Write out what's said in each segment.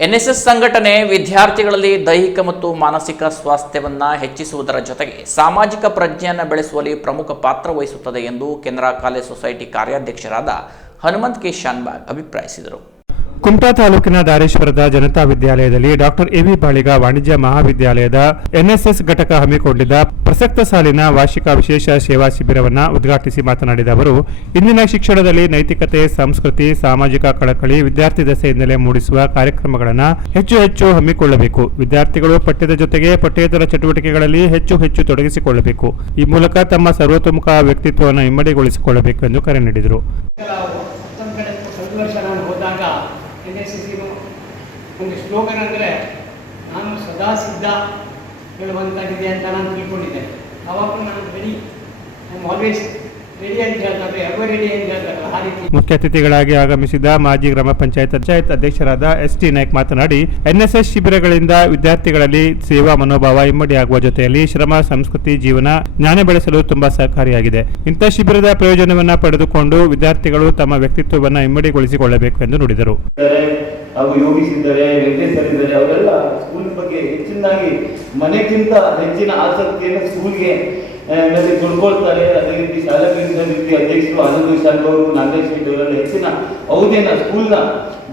NSS ಸಂಘಟನೆ ವಿದ್ಯಾರ್ಥಿಗಳಲ್ಲಿ ದೈಹಿಕ ಮತ್ತು ಮಾನಸಿಕ ಸ್ವಾಸ್ಥ್ಯವನ್ನು ಹೆಚ್ಚಿಸುವುದರ ಜೊತೆಗೆ ಸಾಮಾಜಿಕ ಪ್ರಜ್ಞೆಯನ್ನು ಬೆಳೆಸುವಲ್ಲಿ ಪ್ರಮುಖ ಪಾತ್ರ ವಹಿಸುತ್ತದೆ ಎಂದು ಕೆನರಾ ಕಾಲೇಜ್ ಸೊಸೈಟಿ ಕಾರ್ಯಾಧ್ಯಕ್ಷರಾದ ಹನುಮಂತ್ ಕೆ ಶಾನ್ಬಾಗ್ ಅಭಿಪ್ರಾಯಿಸಿದರು. ಕುಮಟಾ ತಾಲೂಕಿನ ದಾರೇಶ್ವರದ ಜನತಾ ವಿದ್ಯಾಲಯದಲ್ಲಿ ಡಾಕ್ಟರ್ ಎವಿ ಬಾಳಿಗ ವಾಣಿಜ್ಯ ಮಹಾವಿದ್ಯಾಲಯದ ಎನ್ಎಸ್ಎಸ್ ಘಟಕ ಹಮ್ಮಿಕೊಂಡಿದ್ದ ಪ್ರಸಕ್ತ ಸಾಲಿನ ವಾರ್ಷಿಕ ವಿಶೇಷ ಸೇವಾ ಶಿಬಿರವನ್ನು ಉದ್ಘಾಟಿಸಿ ಮಾತನಾಡಿದ ಅವರು, ಇಂದಿನ ಶಿಕ್ಷಣದಲ್ಲಿ ನೈತಿಕತೆ, ಸಂಸ್ಕೃತಿ, ಸಾಮಾಜಿಕ ಕಳಕಳಿ, ವಿದ್ಯಾರ್ಥಿ ದಶೆಯಿಂದಲೇ ಮೂಡಿಸುವ ಕಾರ್ಯಕ್ರಮಗಳನ್ನು ಹೆಚ್ಚು ಹಮ್ಮಿಕೊಳ್ಳಬೇಕು. ವಿದ್ಯಾರ್ಥಿಗಳು ಪಠ್ಯದ ಜೊತೆಗೆ ಪಠ್ಯೇತರ ಚಟುವಟಿಕೆಗಳಲ್ಲಿ ಹೆಚ್ಚು ತೊಡಗಿಸಿಕೊಳ್ಳಬೇಕು. ಈ ಮೂಲಕ ತಮ್ಮ ಸರ್ವತೋಮುಖ ವ್ಯಕ್ತಿತ್ವವನ್ನು ಇಮ್ಮಡಿಗೊಳಿಸಿಕೊಳ್ಳಬೇಕು ಎಂದು ಕರೆ ನೀಡಿದರು. ಒಂದು ಸ್ಲೋಗನ್ ಅಂದರೆ ನಾನು ಸದಾ ಸಿದ್ಧ ಹೇಳುವಂಥದ್ದಿದೆ ಅಂತ ನಾನು ತಿಳ್ಕೊಂಡಿದ್ದೆ. ಆವಾಗಲೂ ನಾನು ready, I am always ready ಅಂತ ಹೇಳ್ತಾರೆ, ಎವರ್ ರೆಡಿ ಅಂತ ಹೇಳ್ತಾರಲ್ಲ ಆ ರೀತಿ. ಮುಖ್ಯ ಅತಿಥಿಗಳಾಗಿ ಆಗಮಿಸಿದ ಮಾಜಿ ಗ್ರಾಮ ಪಂಚಾಯತ್ ಅಧ್ಯಕ್ಷರಾದ ಎಸ್.ಟಿ. ನಾಯ್ಕ್ ಮಾತನಾಡಿ, ಎನ್ಎಸ್ಎಸ್ ಶಿಬಿರಗಳಿಂದ ವಿದ್ಯಾರ್ಥಿಗಳಲ್ಲಿ ಸೇವಾ ಮನೋಭಾವ ಇಮ್ಮಡಿಯಾಗುವ ಜೊತೆಯಲ್ಲಿ ಶ್ರಮ, ಸಂಸ್ಕೃತಿ, ಜೀವನ, ಜ್ಞಾನ ಬೆಳೆಸಲು ತುಂಬಾ ಸಹಕಾರಿಯಾಗಿದೆ. ಇಂಥ ಶಿಬಿರದ ಪ್ರಯೋಜನವನ್ನು ಪಡೆದುಕೊಂಡು ವಿದ್ಯಾರ್ಥಿಗಳು ತಮ್ಮ ವ್ಯಕ್ತಿತ್ವವನ್ನು ಇಮ್ಮಡಿಗೊಳಿಸಿಕೊಳ್ಳಬೇಕು ಎಂದು ನುಡಿದರು. ಹಾಗೂ ಯೋಗೀಶ್ ಇದ್ದಾರೆ, ವೆಂಕಟೇಶ್ ಸರ್ ಇದ್ದಾರೆ, ಅವರೆಲ್ಲ ಸ್ಕೂಲ್ ಬಗ್ಗೆ ಹೆಚ್ಚಿನಾಗಿ ಮನೆಗಿಂತ ಹೆಚ್ಚಿನ ಆಸಕ್ತಿಯನ್ನು ಸ್ಕೂಲ್ಗೆ ಕೊಡ್ಕೊಳ್ತಾರೆ. ಅದೇ ರೀತಿ ಶಾಲಾ ಕೇಂದ್ರದ ಅಧ್ಯಕ್ಷರು ಆನಂದ್ ವಿಶಾಲ್ ಅವರು, ನಾಗೇಶ್ ರೆಡ್ಡಿ ಅವರೆಲ್ಲ ಹೆಚ್ಚಿನ ಅವಧಿಯನ್ನ ಸ್ಕೂಲ್ನ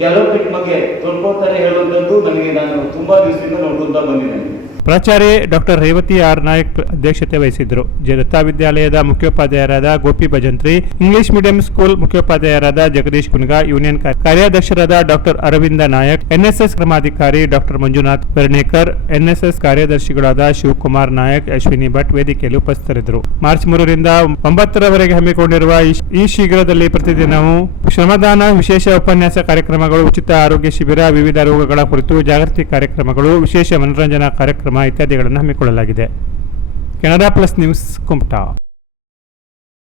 ಡೆವಲಪ್ಮೆಂಟ್ ಬಗ್ಗೆ ತೊಡ್ಕೊಳ್ತಾರೆ ಹೇಳುವಂಥದ್ದು ನನಗೆ ನಾನು ತುಂಬಾ ದಿವಸದಿಂದ ನೋಡ್ಕೊತಾ ಬಂದಿದ್ದೇನೆ. ಪ್ರಾಚಾರ್ಯ ಡಾಕ್ಟರ್ ರೇವತಿ ಆರ್ ನಾಯಕ್ ಅಧ್ಯಕ್ಷತೆ ವಹಿಸಿದ್ದರು. ಜನತಾ ವಿದ್ಯಾಲಯದ ಮುಖ್ಯೋಪಾಧ್ಯಾಯರಾದ Gopi Bhajantri, English medium school ಮುಖ್ಯೋಪಾಧ್ಯಾಯರಾದ ಜಗದೀಶ್ ಕುನ್ಗಾ, ಯೂನಿಯನ್ ಕಾರ್ಯಾಧ್ಯಕ್ಷರಾದ ಡಾಕ್ಟರ್ ಅರವಿಂದ ನಾಯಕ್, ಎನ್ಎಸ್ಎಸ್ ಕ್ರಮಾಧಿಕಾರಿ ಡಾಕ್ಟರ್ ಮಂಜುನಾಥ್ ವರ್ಣೇಕರ್, ಎನ್ಎಸ್ಎಸ್ ಕಾರ್ಯದರ್ಶಿಗಳಾದ ಶಿವಕುಮಾರ್ ನಾಯಕ್, ಅಶ್ವಿನಿ ಭಟ್ ವೇದಿಕೆಯಲ್ಲಿ ಉಪಸ್ಥಿತರಿದ್ದರು. ಮಾರ್ಚ್ 3ರಿಂದ 9ರವರೆಗೆ ಹಮ್ಮಿಕೊಂಡಿರುವ ಈ ಶಿಬಿರದಲ್ಲಿ ಪ್ರತಿದಿನವೂ ಶ್ರಮದಾನ, ವಿಶೇಷ ಉಪನ್ಯಾಸ ಕಾರ್ಯಕ್ರಮಗಳು, ಉಚಿತ ಆರೋಗ್ಯ ಶಿಬಿರ, ವಿವಿಧ ರೋಗಗಳ ಕುರಿತು ಜಾಗೃತಿ ಕಾರ್ಯಕ್ರಮಗಳು, ವಿಶೇಷ ಮನರಂಜನಾ ಕಾರ್ಯಕ್ರಮ ಇತ್ಯಾದಿಗಳನ್ನು ಹಮ್ಮಿಕೊಳ್ಳಲಾಗಿದೆ. Canara plus news, Kumta.